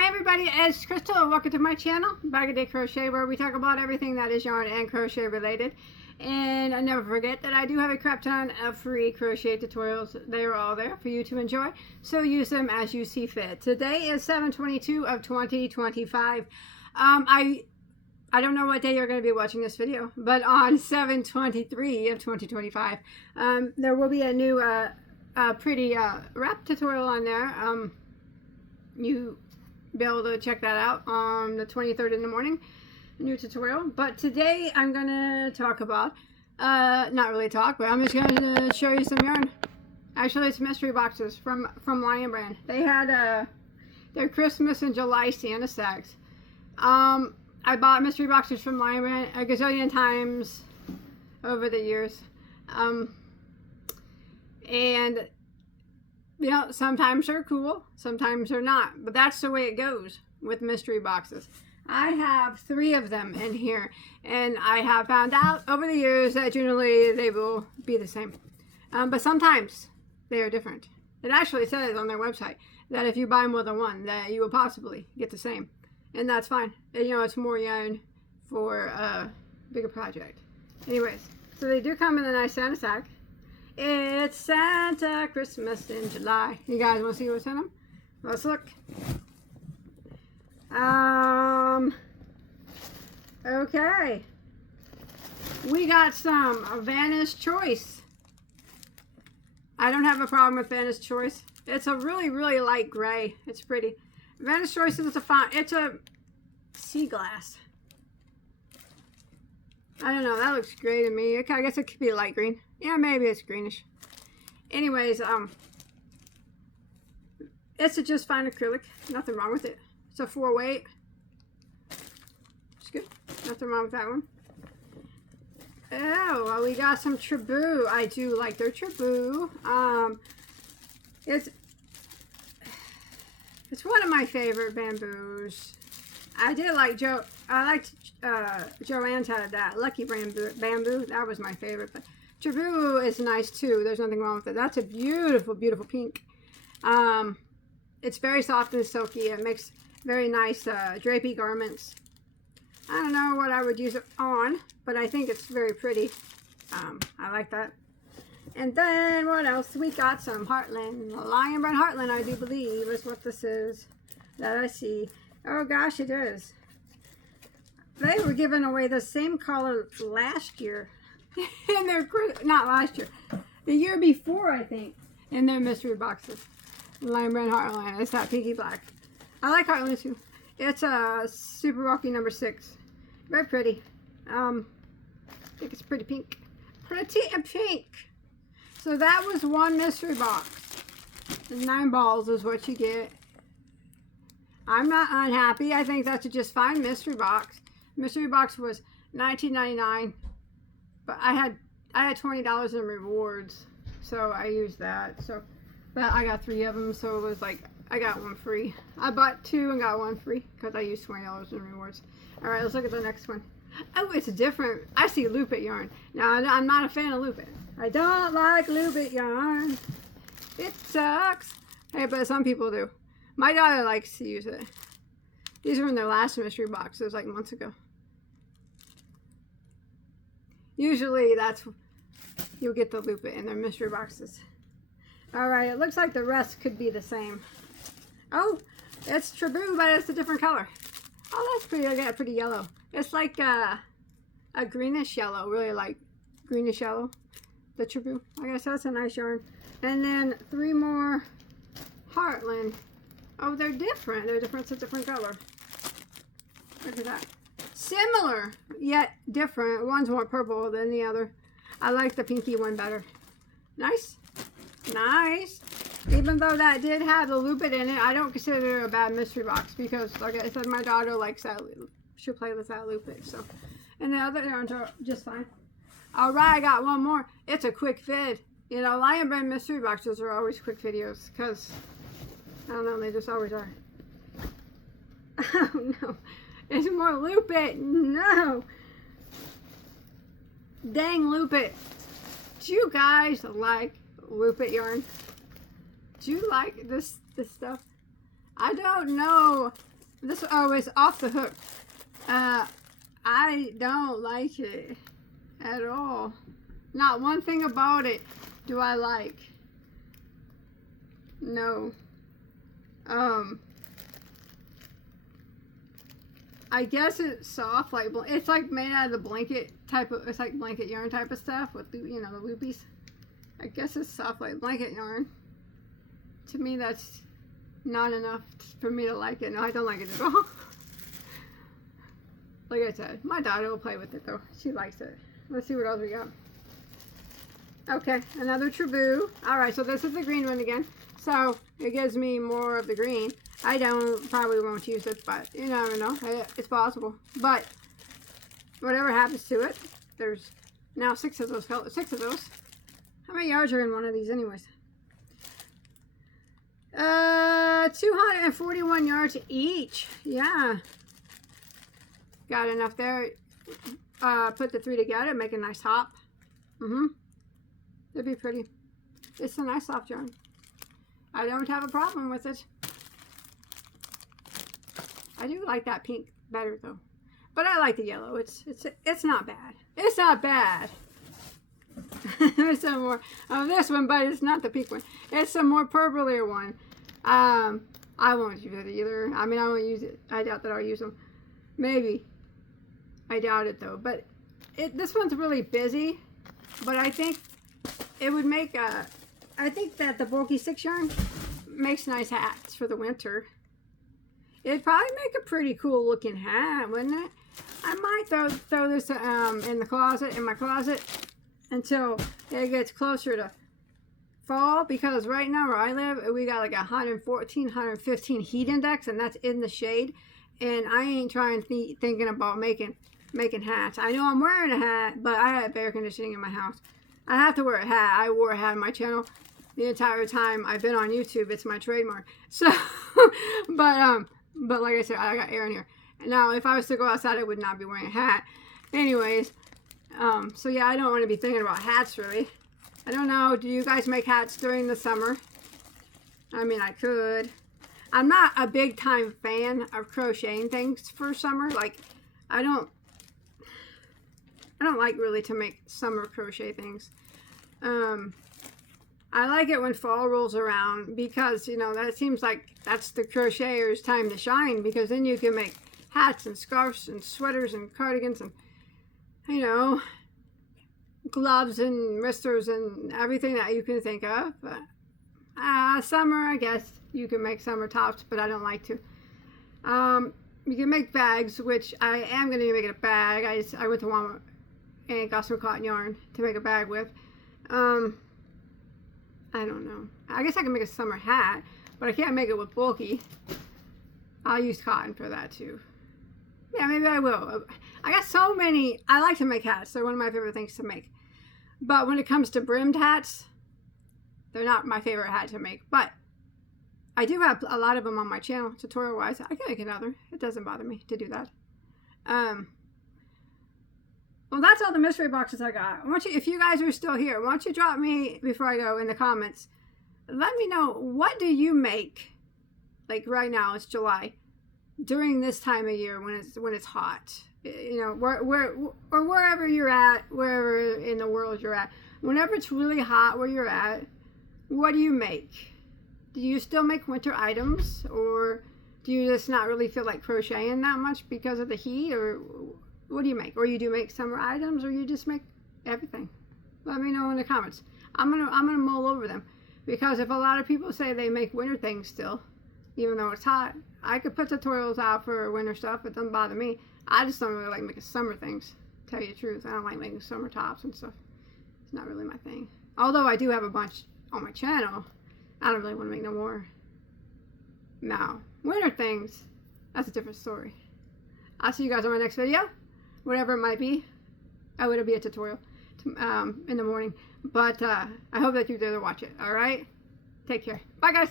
Hi everybody, it's Crystal and welcome to my channel, Bagoday Crochet, where we talk about everything that is yarn and crochet related. And I never forget that I do have a crap ton of free crochet tutorials. They are all there for you to enjoy, so use them as you see fit. Today is 7/22 of 2025. I don't know what day you're going to be watching this video, but on 7/23 of 2025, there will be a new pretty wrap tutorial on there. You be able to check that out on the 23rd in the morning, new tutorial. But today I'm gonna talk about not really talk, but I'm just gonna show you some yarn. Actually, it's mystery boxes from Lion Brand. They had their Christmas and July Santa sacks. I bought mystery boxes from Lion Brand a gazillion times over the years, and you know, sometimes they're cool, sometimes they're not, but that's the way it goes with mystery boxes. I have 3 of them in here, and I have found out over the years that generally they will be the same, but sometimes they are different. It actually says on their website that if you buy more than one, that you will possibly get the same, and that's fine. You know, it's more yarn for a bigger project. Anyways, so they do come in a nice Santa sack. It's Santa Christmas in July. You guys want to see what's in them? Let's look. Okay. We got some Vanna's Choice. I don't have a problem with Vanna's Choice. It's a really, really light gray. It's pretty. Vanna's Choice is a font. It's a sea glass. I don't know. That looks gray to me. Okay, I guess it could be light green. Yeah, maybe it's greenish. Anyways, it's a just fine acrylic. Nothing wrong with it. It's a 4-weight. It's good. Nothing wrong with that one. Oh, well, we got some Triboo. I do like their Triboo. It's one of my favorite bamboos. I did like I liked Joanne's had that Lucky bamboo. That was my favorite. But Triboo is nice too. There's nothing wrong with it. That's a beautiful, beautiful pink. It's very soft and silky. It makes very nice drapey garments. I don't know what I would use it on, but I think it's very pretty. I like that. And then what else? We got some Heartland. Lion Brand Heartland, I do believe, is what this is that I see. Oh gosh, it is. They were giving away the same color last year. And they're not last year, the year before, I think, in their mystery boxes. Lion Brand Heartland. It's that pinky black. I like Heartland too. It's a Super Rocky number 6. Very pretty. I think it's pretty pink. Pretty pink. So that was one mystery box. 9 balls is what you get. I'm not unhappy. I think that's a just fine mystery box. Mystery box was $19.99, but I had $20 in rewards, so I used that. So, but I got 3 of them, so it was like I got 1 free. I bought 2 and got 1 free because I used $20 in rewards. All right, let's look at the next one. Oh, it's different. I see Loop It yarn. Now, I'm not a fan of Loop It. I don't like Loop It yarn. It sucks. Hey, but some people do. My daughter likes to use it. These were in their last mystery box. It was like months ago. Usually you'll get the Loop It in their mystery boxes. Alright, it looks like the rest could be the same. Oh, it's Triboo, but it's a different color. Oh, that's pretty. I got pretty yellow. It's like a greenish yellow, really like greenish yellow. The Triboo. Like I said, it's a nice yarn. And then 3 more Heartland. Oh, they're different. They're different. It's a different color. Look at that. Similar, yet different. One's more purple than the other. I like the pinky one better. Nice. Nice. Even though that did have the Loop It in it, I don't consider it a bad mystery box because, like I said, my daughter likes that. She'll play with that Loop It. So, and the other yarns are just fine. All right, I got 1 more. It's a quick vid. You know, Lion Brand mystery boxes are always quick videos because, I don't know, they just always are. Oh, no. It's more Loop It. No. Dang Loop It. Do you guys like Loop It yarn? Do you like this stuff? I don't know. This, oh, it's off the hook. I don't like it at all. Not one thing about it do I like. No. I guess it's soft, like it's like made out of the blanket type of, it's like blanket yarn type of stuff with the, you know, the loopies. I guess it's soft like blanket yarn. To me, that's not enough for me to like it. No, I don't like it at all. Like I said, my daughter will play with it though. She likes it. Let's see what else we got. Okay, another Triboo. Alright, so this is the green one again. So, it gives me more of the green. I probably won't use it, but you never know. It's possible. But, whatever happens to it, there's now 6 of those. 6 of those. How many yards are in one of these anyways? 241 yards each. Yeah. Got enough there. Put the 3 together, make a nice top. It'd be pretty. It's a nice soft yarn. I don't have a problem with it. I do like that pink better though, but I like the yellow. It's not bad. It's not bad. There's some more of this one, but it's not the pink one. It's some more purplier one. I won't use it either. I mean, I won't use it. I doubt that I'll use them. Maybe. I doubt it though. But this one's really busy. But I think it would make I think that the bulky 6 yarn makes nice hats for the winter. It'd probably make a pretty cool looking hat, wouldn't it? I might throw this in the closet, in my closet, until it gets closer to fall, because right now where I live, we got like 114, 115 heat index, and that's in the shade, and I ain't thinking about making hats. I know I'm wearing a hat, but I have air conditioning in my house. I have to wear a hat. I wore a hat on my channel the entire time I've been on YouTube. It's my trademark. So, but like I said, I got air in here. Now, if I was to go outside, I would not be wearing a hat. Anyways, so yeah, I don't want to be thinking about hats really. I don't know. Do you guys make hats during the summer? I mean, I could. I'm not a big time fan of crocheting things for summer. Like, I don't like really to make summer crochet things. I like it when fall rolls around, because, you know, that seems like that's the crocheter's time to shine, because then you can make hats and scarves and sweaters and cardigans and, you know, gloves and wristers and everything that you can think of. But, summer, I guess you can make summer tops, but I don't like to. You can make bags, which I am going to be making a bag. I went to Walmart and got some cotton yarn to make a bag with. I don't know. I guess I can make a summer hat, but I can't make it with bulky. I'll use cotton for that too. Yeah, maybe I will. I got so many. I like to make hats. They're one of my favorite things to make. But when it comes to brimmed hats, they're not my favorite hat to make. But I do have a lot of them on my channel, tutorial-wise. I can make another. It doesn't bother me to do that. Well, that's all the mystery boxes I got. I want you, if you guys are still here, why don't you drop me, before I go, in the comments, let me know, what do you make, like right now, it's July, during this time of year when it's hot, you know, wherever you're at, wherever in the world you're at, whenever it's really hot where you're at, what do you make? Do you still make winter items, or do you just not really feel like crocheting that much because of the heat, or what do you make? Or you do make summer items, or you just make everything? Let me know in the comments. I'm gonna mull over them, because if a lot of people say they make winter things still, even though it's hot, I could put tutorials out for winter stuff. It doesn't bother me. I just don't really like making summer things, to tell you the truth. I don't like making summer tops and stuff. It's not really my thing. Although I do have a bunch on my channel, I don't really want to make no more. Now, winter things, that's a different story. I'll see you guys on my next video. Whatever it might be. Oh, it'll be a tutorial in the morning. But I hope that you're there to watch it. Alright? Take care. Bye, guys.